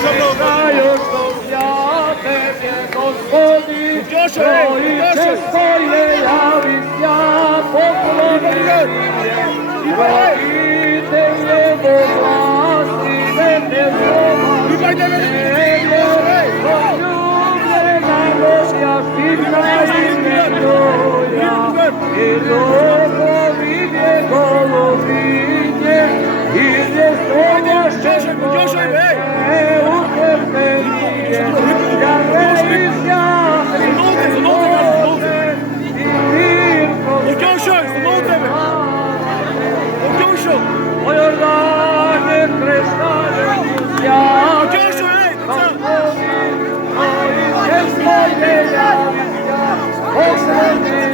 Знаю, що святе Господи, Троїце своє явістя поклонення, і просите Його власті, не возлюблена моя, спільна ім'я, і доповідє головіння, і не слово, що моє утерпення, я виріся, Христе Боже, і вірко, о Йордане, Христа, я Господи, я